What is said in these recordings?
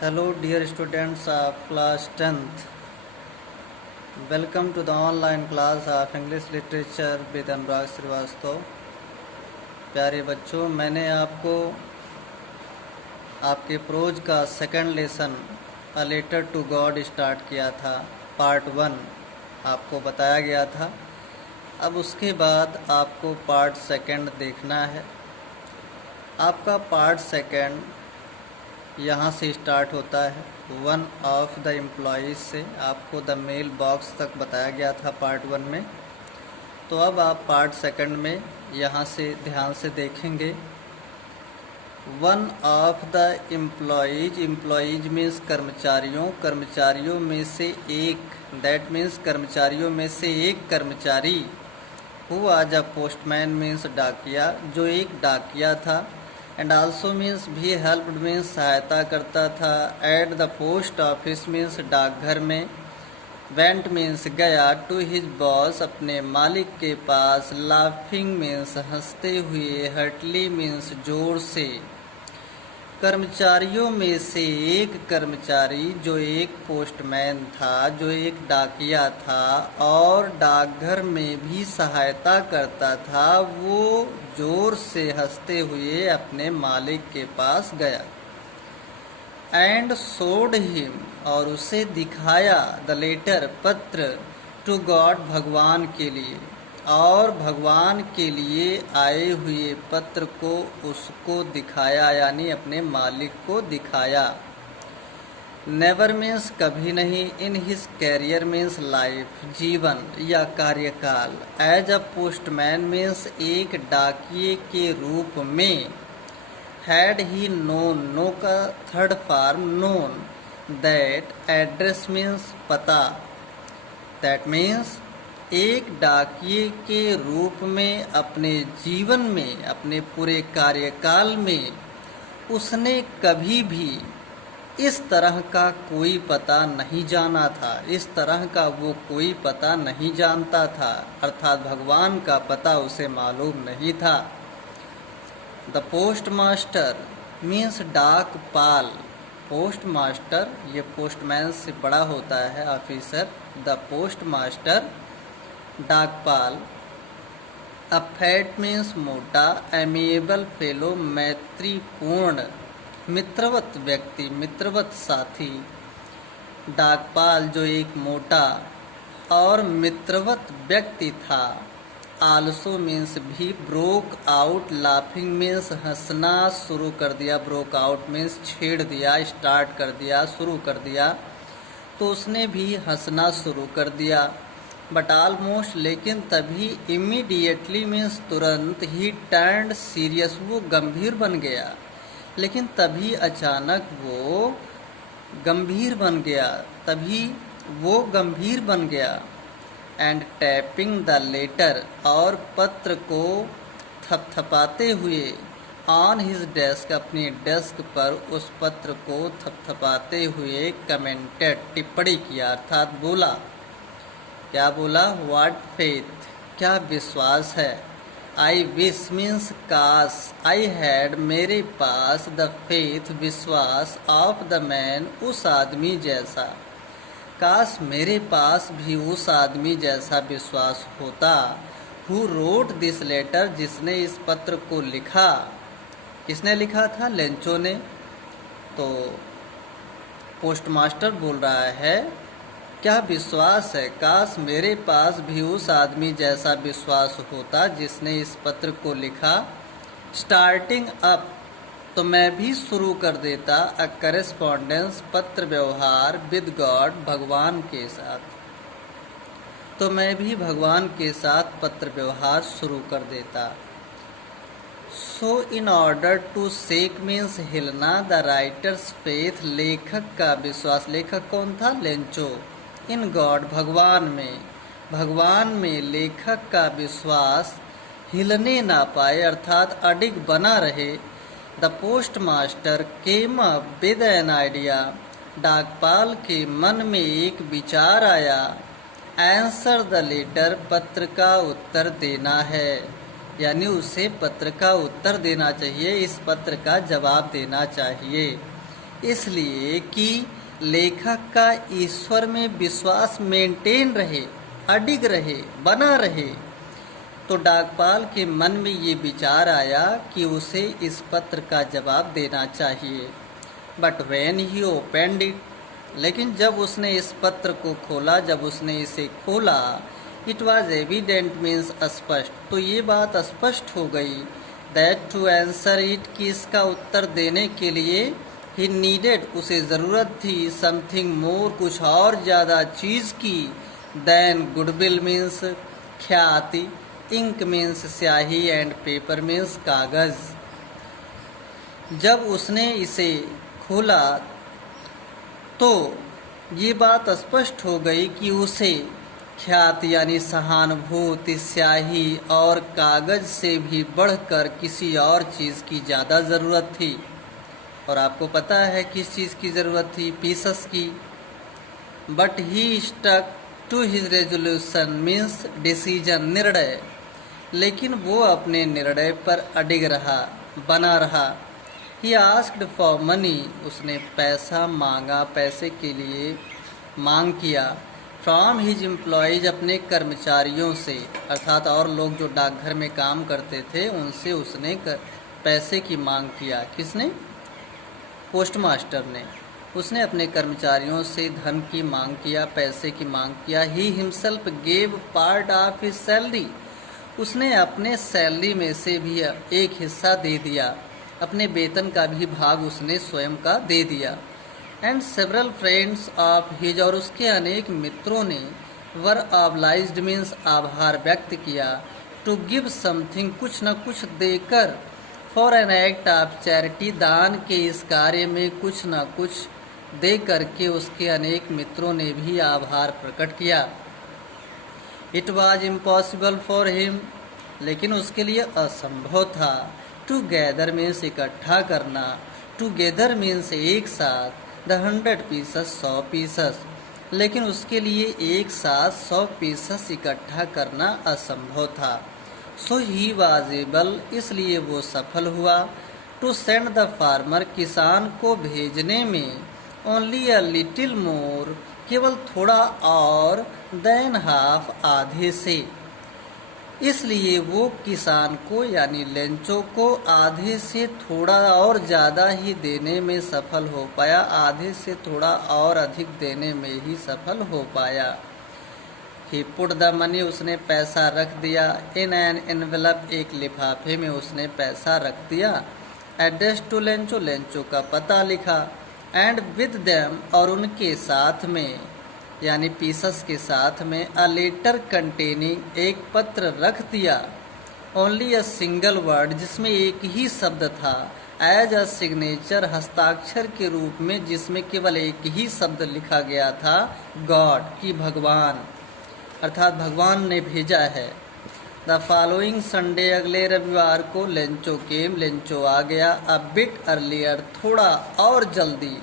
Hello, dear students of class 10th. Welcome to the online class of English Literature with अनुराग श्रीवास्तव। प्यारे बच्चों, मैंने आपको आपके प्रोज का second lesson a letter to God start किया था। पार्ट 1 आपको बताया गया था। अब उसके बाद आपको पार्ट सेकंड देखना है। आपका पार्ट सेकंड यहाँ से स्टार्ट होता है। वन ऑफ द एम्प्लॉयज़ से आपको द मेल बॉक्स तक बताया गया था पार्ट 1 में। तो अब आप पार्ट सेकंड में यहाँ से ध्यान से देखेंगे। One of the employees means कर्मचारियों में से एक, दैट मीन्स कर्मचारियों में से एक कर्मचारी। हु आज अ पोस्टमैन मीन्स डाकिया, जो एक डाकिया था। एंड आल्सो मीन्स भी हेल्प्ड मीन्स सहायता करता था। At the post office means डाकघर में। वेंट मीन्स गया। टू हिज बॉस अपने मालिक के पास। लाफिंग मीन्स हंसते हुए। हर्टली मीन्स जोर से। कर्मचारियों में से एक कर्मचारी जो एक पोस्टमैन था, जो एक डाकिया था और डाकघर में भी सहायता करता था, वो जोर से हंसते हुए अपने मालिक के पास गया। एंड शोड हिम और उसे दिखाया, द लेटर पत्र, टू गॉड भगवान के लिए, और भगवान के लिए आए हुए पत्र को उसको दिखाया, यानी अपने मालिक को दिखाया। नेवर मीन्स कभी नहीं। In his career means life, जीवन या कार्यकाल। एज अ पोस्टमैन मीन्स एक डाकिये के रूप में। हैड ही नोन, नो का third form known. That address means पता। दैट मीन्स एक डाकिये के रूप में अपने जीवन में, अपने पूरे कार्यकाल में उसने कभी भी इस तरह का कोई पता नहीं जाना था। इस तरह का वो कोई पता नहीं जानता था, अर्थात भगवान का पता उसे मालूम नहीं था। द पोस्ट मास्टर मीन्स डाकपाल। पोस्ट मास्टर ये पोस्टमैन से बड़ा होता है, ऑफिसर। द पोस्ट मास्टर डाकपाल। अ फैट मीन्स मोटा। एमिएबल फेलो मैत्रीपूर्ण, मित्रवत व्यक्ति, मित्रवत साथी। डाकपाल जो एक मोटा और मित्रवत व्यक्ति था। आल्सो मीन्स भी। ब्रोक आउट लाफिंग मीन्स हंसना शुरू कर दिया। ब्रोक आउट मीन्स छेड़ दिया, स्टार्ट कर दिया, शुरू कर दिया। तो उसने भी हंसना शुरू कर दिया। बट ऑलमोस्ट लेकिन तभी। इमीडिएटली मीन्स तुरंत। ही टर्न्ड सीरियस वो गंभीर बन गया। लेकिन तभी अचानक वो गंभीर बन गया, तभी वो गंभीर बन गया। एंड टैपिंग द लेटर और पत्र को थपथपाते हुए। ऑन हिज डेस्क अपनी डेस्क पर उस पत्र को थपथपाते हुए। कमेंटेड टिप्पणी किया, अर्थात बोला। क्या बोला? व्हाट फेथ, क्या विश्वास है। आई विश मीन्स काश। आई हैड मेरे पास। द फेथ विश्वास। ऑफ द मैन उस आदमी जैसा। काश मेरे पास भी उस आदमी जैसा विश्वास होता। हु रोट दिस लेटर जिसने इस पत्र को लिखा। किसने लिखा था? लेंचो ने। तो पोस्टमास्टर बोल रहा है क्या विश्वास है। काश मेरे पास भी उस आदमी जैसा विश्वास होता जिसने इस पत्र को लिखा। स्टार्टिंग अप तो मैं भी शुरू कर देता। अ करेस्पॉन्डेंस पत्र व्यवहार। विद गॉड भगवान के साथ, तो मैं भी भगवान के साथ पत्र व्यवहार शुरू कर देता। So in order to shake means हिलना। द राइटर्स फेथ लेखक का विश्वास। लेखक कौन था? लेंचो। इन गॉड भगवान में, भगवान में लेखक का विश्वास हिलने ना पाए, अर्थात अडिग बना रहे। The post master came up with an idea. डाकपाल के मन में एक विचार आया। आंसर द लेटर पत्र का उत्तर देना है, यानी उसे पत्र का उत्तर देना चाहिए, इस पत्र का जवाब देना चाहिए। इसलिए कि लेखक का ईश्वर में विश्वास मेंटेन रहे, अडिग रहे, बना रहे। तो डाकपाल के मन में ये विचार आया कि उसे इस पत्र का जवाब देना चाहिए। But when he opened it, लेकिन जब उसने इस पत्र को खोला, जब उसने इसे खोला, इट वॉज एविडेंट मीन्स स्पष्ट, तो ये बात स्पष्ट हो गई दैट टू आंसर इट, कि इसका उत्तर देने के लिए ही नीडेड, उसे ज़रूरत थी समथिंग मोर, कुछ और ज़्यादा चीज़ की, देन गुडविल मीन्स ख्याति, इंक मीन्स स्याही एंड पेपर मीन्स कागज़। जब उसने इसे खोला तो ये बात स्पष्ट हो गई कि उसे ख्याति यानी सहानुभूति, स्याही और कागज़ से भी बढ़कर किसी और चीज़ की ज़्यादा ज़रूरत थी। और आपको पता है किस चीज़ की ज़रूरत थी? पीसस की। But he stuck to his resolution means decision, निर्णय। लेकिन वो अपने निर्णय पर अडिग रहा, बना रहा। ही आस्क्ड फॉर मनी, उसने पैसा मांगा, पैसे के लिए मांग किया। फ्रॉम हिज एम्प्लॉयज़, अपने कर्मचारियों से, अर्थात और लोग जो डाकघर में काम करते थे उनसे उसने पैसे की मांग किया। किसने? पोस्ट मास्टर ने। उसने अपने कर्मचारियों से धन की मांग किया, पैसे की मांग किया। He himself gave part of his salary, उसने अपने सैलरी में से भी एक हिस्सा दे दिया, अपने वेतन का भी भाग उसने स्वयं का दे दिया। And several friends of his, और उसके अनेक मित्रों ने वर ऑब्लाइज्ड मीन्स आभार व्यक्त किया, टू गिव समथिंग, कुछ न कुछ देकर, for an act of charity, दान के इस कार्य में कुछ न कुछ दे करके उसके अनेक मित्रों ने भी आभार प्रकट किया। It was impossible for him, लेकिन उसके लिए असंभव था, टू गैदर मीन्स इकट्ठा करना, टू गेदर मीन्स एक साथ, द 100 पीसस 100 पीसस, लेकिन उसके लिए एक साथ 100 पीसस इकट्ठा करना असंभव था। सो ही वॉज एबल, इसलिए वो सफल हुआ, टू सेंड द फार्मर, किसान को भेजने में, ओनली अ लिटिल मोर, केवल थोड़ा और, देन हाफ, आधे से। इसलिए वो किसान को यानी लेंचो को आधे से थोड़ा और ज़्यादा ही देने में सफल हो पाया, आधे से थोड़ा और अधिक देने में ही सफल हो पाया। ही पुट द मनी, उसने पैसा रख दिया, इन एन एनवेलप, एक लिफाफे में उसने पैसा रख दिया, एड्रेस टू लेंचो, लेंचो का पता लिखा, एंड विद देम, और उनके साथ में यानी पीसस के साथ में, अ लेटर कंटेनिंग, एक पत्र रख दिया, ओनली अ सिंगल वर्ड, जिसमें एक ही शब्द था, एज अ सिग्नेचर, हस्ताक्षर के रूप में, जिसमें केवल एक ही शब्द लिखा गया था, गॉड, की भगवान, अर्थात भगवान ने भेजा है। द फॉलोइंग संडे, अगले रविवार को, लेंचो केम, लेंचो आ गया, अ बिट अर्लियर, थोड़ा और जल्दी,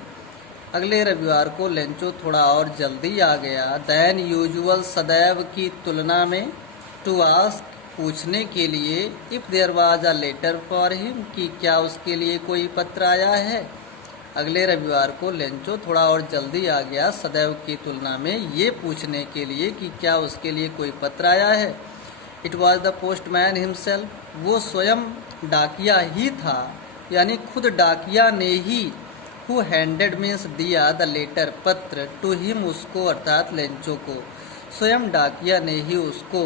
अगले रविवार को लेंचो थोड़ा और जल्दी आ गया, दैन यूजुअल, सदैव की तुलना में, टू आस्क, पूछने के लिए, if there was a letter for him, कि क्या उसके लिए कोई पत्र आया है। अगले रविवार को लेंचो थोड़ा और जल्दी आ गया, सदैव की तुलना में, ये पूछने के लिए कि क्या उसके लिए कोई पत्र आया है। It was the postman himself, वो स्वयं डाकिया ही था, यानी खुद डाकिया ने ही, हु हैंडेड मीन्स दिया, द लेटर, पत्र, टू हिम, उसको, अर्थात लेंचो को, स्वयं डाकिया ने ही उसको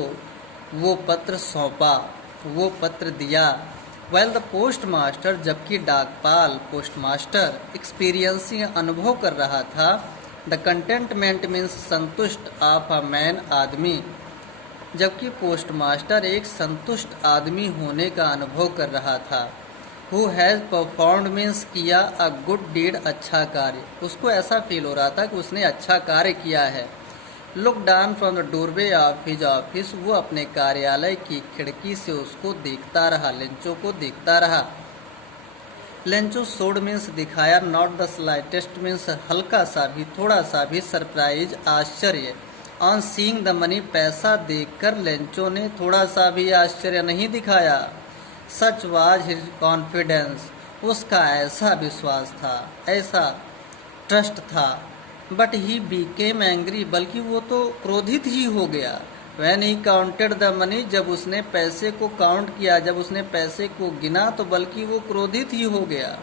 वो पत्र सौंपा, वो पत्र दिया। वेल द पोस्ट मास्टर, जबकि डाकपाल, पोस्ट मास्टर, एक्सपीरियंसिंग, अनुभव कर रहा था, द कंटेंटमेंट मीन्स संतुष्ट, ऑफ अ मैन, आदमी, जबकि पोस्ट मास्टर एक संतुष्ट आदमी होने का अनुभव कर रहा था। हु हैज़ परफॉर्म्ड मीन्स किया, अ गुड डीड, अच्छा कार्य, उसको ऐसा फील हो रहा था कि उसने अच्छा कार्य किया है। Look down from the doorway of his office, वो अपने कार्यालय की खिड़की से उसको देखता रहा, लेंचो को देखता रहा। लेंचो शोड मीन्स दिखाया, नॉट द स्लाइटेस्ट मीन्स हल्का सा भी, थोड़ा सा भी, सरप्राइज, आश्चर्य, ऑन सीइंग द मनी, पैसा देखकर लेंचो ने थोड़ा सा भी आश्चर्य नहीं दिखाया। सच वाज हिज कॉन्फिडेंस, उसका ऐसा विश्वास था, ऐसा ट्रस्ट था। बट ही बीकेम एंग्री, बल्कि वो तो क्रोधित ही हो गया। When he counted the money, जब उसने पैसे को काउंट किया, जब उसने पैसे को गिना, तो बल्कि वो क्रोधित ही हो गया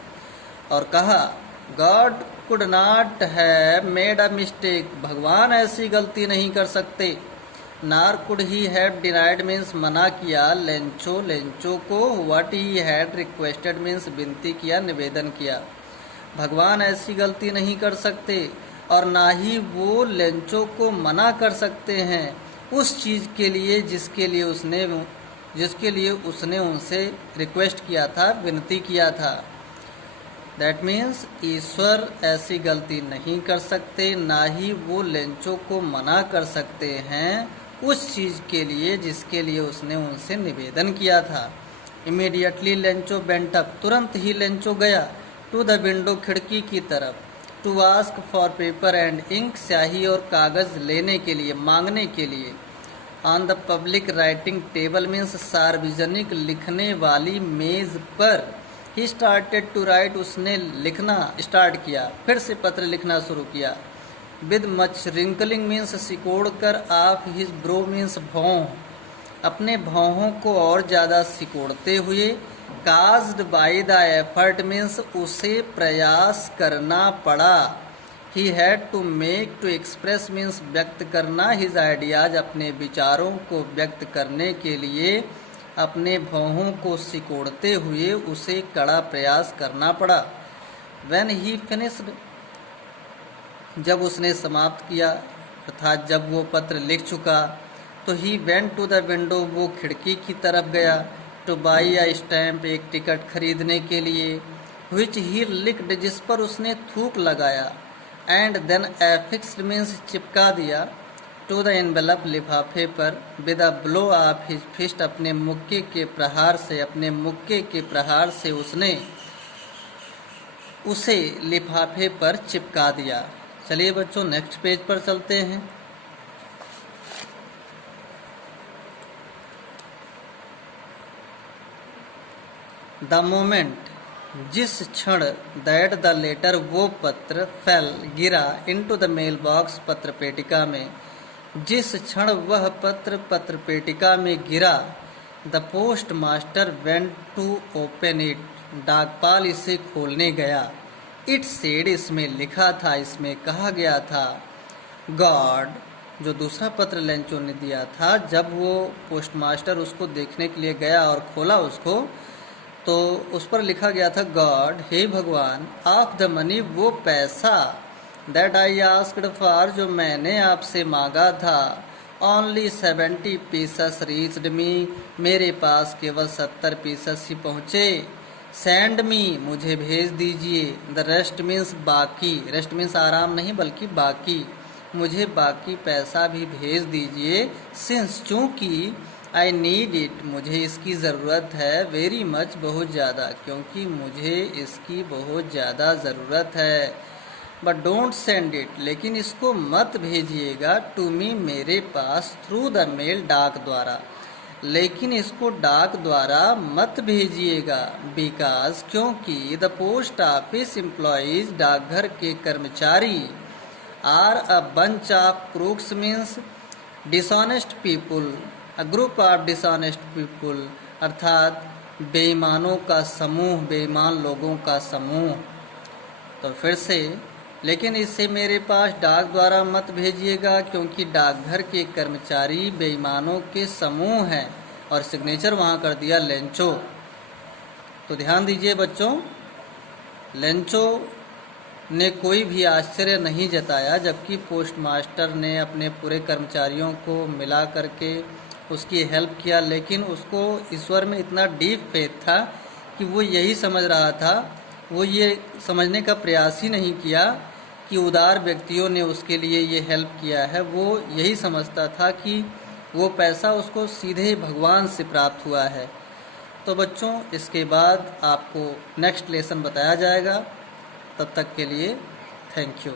और कहा, God could not have made a mistake, भगवान ऐसी गलती नहीं कर सकते। नार could he have denied means मना किया लेंचो को, what he had requested means विनती किया, निवेदन किया। भगवान ऐसी गलती नहीं कर सकते और ना ही वो लेंचो को मना कर सकते हैं उस चीज़ के लिए जिसके लिए उसने उनसे रिक्वेस्ट किया था, विनती किया था। दैट मीन्स ईश्वर ऐसी गलती नहीं कर सकते, ना ही वो लेंचो को मना कर सकते हैं उस चीज़ के लिए जिसके लिए उसने उनसे निवेदन किया था। इमीडिएटली लेंचो बेंट अप, तुरंत ही लेंचो गया, टू द विंडो, खिड़की की तरफ, to ask for paper and ink, स्याही और कागज़ लेने के लिए, मांगने के लिए। On the public writing table means सार्वजनिक लिखने वाली मेज़ पर। ही स्टार्टेड टू राइट, उसने लिखना स्टार्ट किया, फिर से पत्र लिखना शुरू किया। विद मच रिंकलिंग मीन्स सिकोड़ कर, ऑफ हिज ब्रो मीन्स भौं, अपने भौहों को और ज़्यादा सिकोड़ते हुए। Caused by the effort means उसे प्रयास करना पड़ा। He had to make, to express means व्यक्त करना, हिज आइडियाज, अपने विचारों को व्यक्त करने के लिए अपने भौहों को सिकोड़ते हुए उसे कड़ा प्रयास करना पड़ा। व्हेन ही फिनिश्ड, जब उसने समाप्त किया, अर्थात जब वो पत्र लिख चुका, तो he went to the window, वो खिड़की की तरफ गया, टू बाई अ स्टैम्प, एक टिकट खरीदने के लिए, विच ही लिक्ड, जिस पर उसने थूक लगाया, एंड देन एफिक्स्ड मीन्स चिपका दिया, टू द एनवेलप, लिफाफे पर, with a blow of his fist, अपने मुक्के के प्रहार से उसने उसे लिफाफे पर चिपका दिया। चलिए बच्चों नेक्स्ट पेज पर चलते हैं। द मोमेंट, जिस क्षण, दैट द लेटर, वो पत्र, फेल, गिरा, इनटू द मेल बॉक्स, पत्र पेटिका में, जिस क्षण वह पत्र पत्र पेटिका में गिरा, the post master went to open it, डाकपाल इसे खोलने गया। इट सेड, इसमें लिखा था, इसमें कहा गया था, गॉड, जो दूसरा पत्र लेंचो ने दिया था, जब वो पोस्टमास्टर उसको देखने के लिए गया और खोला उसको, तो उस पर लिखा गया था, गॉड, हे भगवान, ऑफ द मनी, वो पैसा, दैट आई आस्क्ड फॉर, जो मैंने आपसे मांगा था, ओनली 70 पीसस रीच्ड मी, मेरे पास केवल 70 पीसस ही पहुँचे। सेंड मी, मुझे भेज दीजिए। द रेस्ट मीन्स बाकी, रेस्ट मीन्स आराम नहीं बल्कि बाकी, मुझे बाकी पैसा भी भेज दीजिए। सिंस, चूँकि, आई नीड इट, मुझे इसकी ज़रूरत है। वेरी मच, बहुत ज़्यादा, क्योंकि मुझे इसकी बहुत ज़्यादा ज़रूरत है। बट डोंट सेंड इट, लेकिन इसको मत भेजिएगा, टू मी, मेरे पास, थ्रू द मेल, डाक द्वारा, लेकिन इसको डाक द्वारा मत भेजिएगा। बिकॉज, क्योंकि, द पोस्ट ऑफिस एम्प्लॉइज, डाकघर के कर्मचारी, are a bunch of crooks means dishonest people, a group of dishonest people, अर्थात बेईमानों का समूह, बेईमान लोगों का समूह। तो फिर से, लेकिन इसे मेरे पास डाक द्वारा मत भेजिएगा, क्योंकि डाकघर के कर्मचारी बेईमानों के समूह हैं, और सिग्नेचर वहाँ कर दिया लेंचो। तो ध्यान दीजिए बच्चों, लेंचो ने कोई भी आश्चर्य नहीं जताया, जबकि पोस्टमास्टर ने अपने पूरे कर्मचारियों को मिला करके उसकी हेल्प किया, लेकिन उसको ईश्वर में इतना डीप फेथ था कि वो यही समझ रहा था, वो ये समझने का प्रयास ही नहीं किया कि उदार व्यक्तियों ने उसके लिए ये हेल्प किया है। वो यही समझता था कि वो पैसा उसको सीधे भगवान से प्राप्त हुआ है। तो बच्चों, इसके बाद आपको नेक्स्ट लेसन बताया जाएगा। तब तक के लिए थैंक यू।